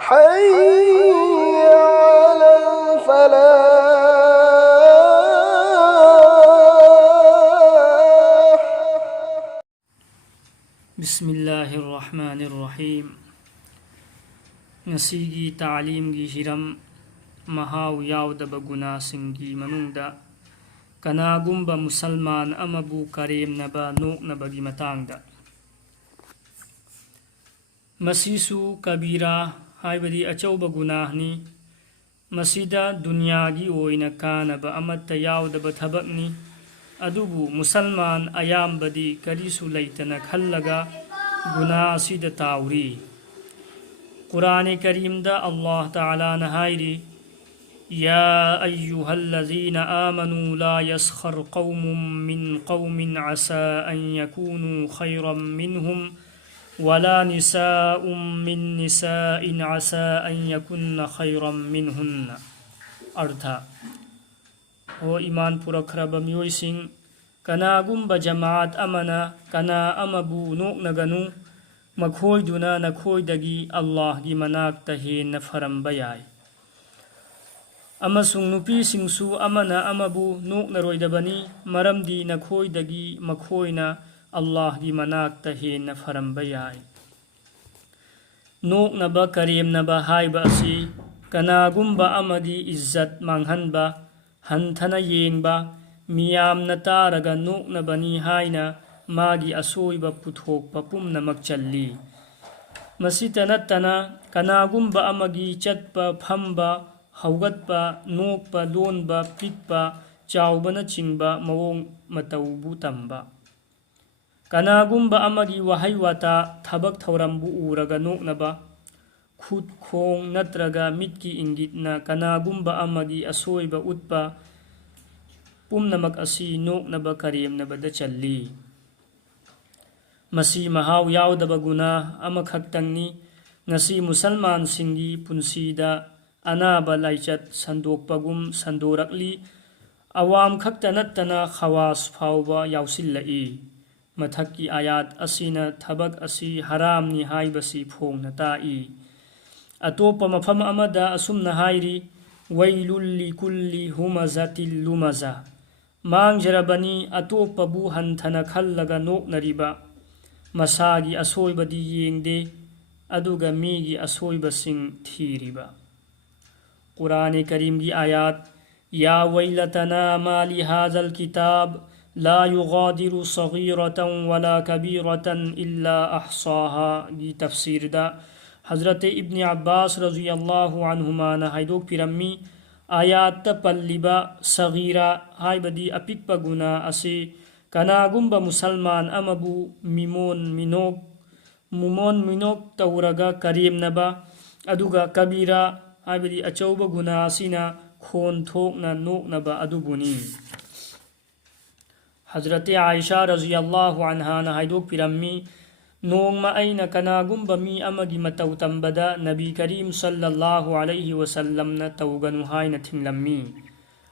حي على الفلاح. بسم الله الرحمن الرحيم. نسيجي تعليمجي هرم مهاو ياودب گناسنگي منوندا كناغمبا مسلمان أمبو كريم نبا نوك نبغي متانگدا مسيسو كبيرة هايبدي أچوب گناهني مسيدا دنياگي وينا كانبا أمت ياودب ثبقني أدوبو مسلمان أيام بدي كريسو ليتنا خلقا گناه سيد تاوري قرآن كريم دا الله تعالى نهايري يا أيها الذين آمنوا لا يسخر قوم من قوم عسى أن يكونوا خيرا منهم ولا نساء من نساء عسى أن يكون خيرا منهن. أرثا هو إيمان پرخرب ميويسين كناغم بجماعت أمنا كنا أمبو نوك نغنو مخوي دونا نخوي دگي الله گي مناك تهين نفرم بياي أمسون نوبي سينسو أمنا أمبو نوك نرويدبني مرمدي نخوي دگي مخوينا الله گي مناك تهين نفرم بياي نوك نبا كريم نبا هاي بأسي كناغم با أمدي إزت مانهن با هنثنا يين با ميام نتارغ نوك نبني هاينا मागी असोइबा पुथोकपा पुमनमक चल्ली मसिता नत्तना कनागुम्बा अमगी चटपा फम्बा हौगतपा नोकपा लोनबा पिकपा चावबना चिंबा मवोंग मतौबु तंबा कनागुम्बा अमगी वहाई वाता थबक थौरम्बु उरगा नोकनबा खुद खोंग नत्रगा मिटकी इंगितना कनागुम्बा अमगी असोइबा उत्पा पुमनमक असि नोकनबा करेमनबदा चल्ली मसी महाव यावदब गुना अमखक्तंगनी ngasi musalman singi punsida anaba laichat sandokpagum sandorakli awam khakta nattana khawas phawba yawsillai mathakki ayat asina thabak asi haram ni haibasi phongna ta'i atopa mafam amada asumna hairi wailul likulli humazatil lumaza mangjarabani atopa bu hanthana khallaga noknariba masagi asoibadi yengde aduga migi asoibasing thiriba Quran Karim gi ayat ya waylatana ma li hadzal kitab la yughadiru saghiratan wala kabiratan illa ahsaha gi tafsir da Hazrat Ibn Abbas radhiyallahu anhuma na haidok pirammi ayat ta palliba saghira haibadi apikpa guna ase kanagumba musalman amabu mumon minok tauraga karim naba aduga kabira habidi achauba guna asina khon thokna noknaba adubuni Hazrati Aisha radhiyallahu anha na haidok pirammi nongma aina kanagumba mi amagi matau tambada Nabi Karim sallallahu alaihi wasallam na tauganu haina thinglammi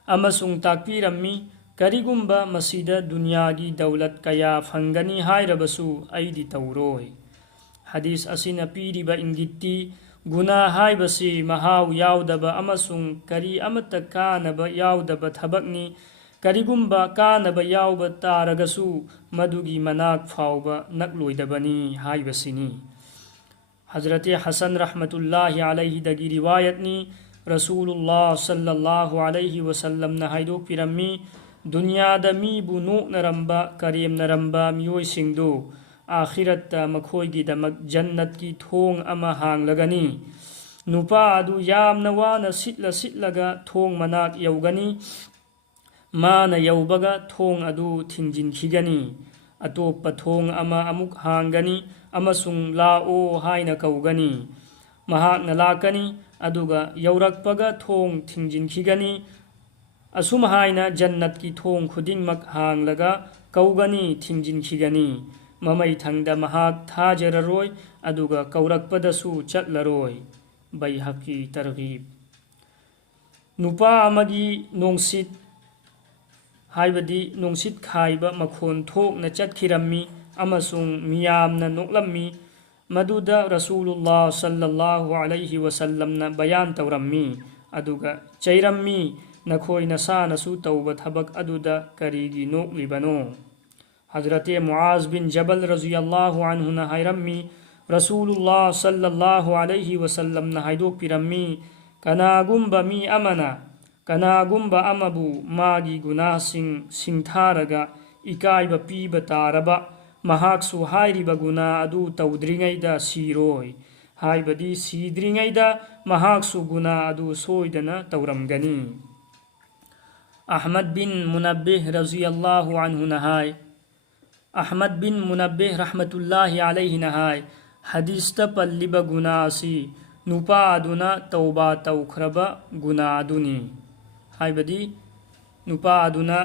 amasung takpirammi Karigumba masida dunyagi daulat kaya fangani hairabasu aidi tauroi hadis asina piriba ingitti guna haibasi mahaw yaudaba amasung kari amata kanaba yaudaba thabakni karigumba kanaba yauba taragasu madugi manak phawba nakloidabani haibasini Hazrati Hasan rahmatullahi alayhi dagi riwayatni Rasulullah sallallahu alayhi wasallam na haidok pirammi दुनिया मी बुनो नरम्बा करेम नरम्बा मियोय सिंगदो आखिरत मखोयगी दमक जन्नत की थोंग अमा हांगलगनी नुपा अदु यामना वाना सिटलगा थोंग मनाक यौगनी माना यौबगा थोंग अदु थिंजिनखिगनी अतोप थोंग अमा अमुक हांगनी अमसुंग लाओ हाइना कौगनी महाकना लाकनी अदुगा यौरकपगा थोंग थिंजिनखिगनी असुम हाइना जन्नत की थोंग खुदिंगमक हांगलगा कौगनी थिंजिनखिगनी ममई थंगदा महाक थाजररोय अदुगा कौरकपदसु चटलरोय बैहकी तरगीब नुपा अमगी नोंसित हाइबदी नोंसित खाइबा मखोन थोकना चटखिरम्मी अमसुंग मियामना नोकलम्मी मदुदा रसूलुल्लाह सल्लल्लाहु अलैहि वसल्लमना बयान तौरम्मी अदुगा चैरम्मी नखोई नसानसु तौबा थबक अदुदा करीगी नोक्लिबनो हजरत मुआज बिन जबल रज़ियल्लाहु अन्हु न हायरम्मी रसूलुल्लाह सल्लल्लाहु अलैहि वसल्लमना हायदोक्पिरम्मी कनागुम्बा मी अमना कनागुम्बा अमबु मागी गुनासिंग सिंथारगा इकाइबा पीबा तारबा महाक्सु हायरिबा गुना अदु तौद्रिङैदा सीरोय हायबदी सीद्रिङैदा महाक्सु गुना अदु सोयदना तौरमगनी अहमद बिन मुनब्बिह रज़ियल्लाहु अन्हु नहाय अहमद बिन मुनब्बिह रहमतुल्लाहि अलैहि नहाय हदीसता पल्लिबा गुना असि नुपा अदुना तौबा तौख्रबा गुना अदुनी हायबदी नुपा अदुना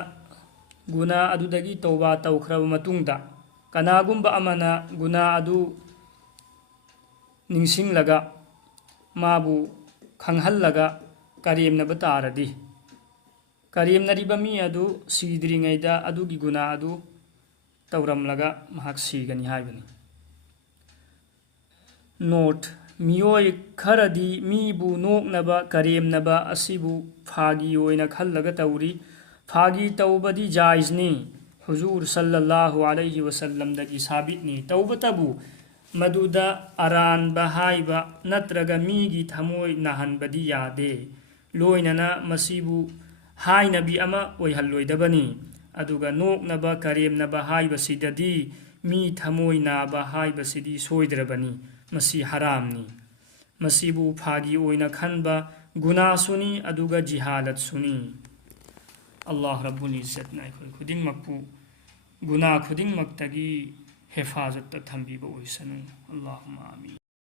गुना अदुदगी तौबा तौख्रबा मतुंगदा कनागुम्बा अमना गुना अदु निंसिंगलगा माबु खंगहल्लगा करेमनबा तारदी करेमनरिबा मी अदु सीद्रिङैदा अदुगी गुना अदु तौरमलगा महाक सीगनी हायबनी नोट मियोय खरदी मीबु नोकनबा करेमनबा असिबु फागी ओइना खल्लगा तौरी फागी तौबदी जायजनी हुजूर सल्लल्लाहु अलैहि वसल्लम दगी साबितनी तौबतबु मदुदा अरानबा हायबा नत्रगा मीगी थमोय नहनबदी यादे लोइनना मसिबु हायनबी अमा ओइहल्लोइदबनी अदुगा नोकनबा करेमनबा हायबसिददी मी थमोय नाबा हायबसिदी सोइद्रबनी मसी हरामनी मसीबु फागी ओइना खनबा गुनासुनी अदुगा जिहालत सुनी अल्लाह रब्बुल इज्जत ना अखोय खुदिंगमकपु गुना खुदिंगमक्तगी हेफाजत थंबीबा ओइसनु अल्लाहुम्मा आमीन।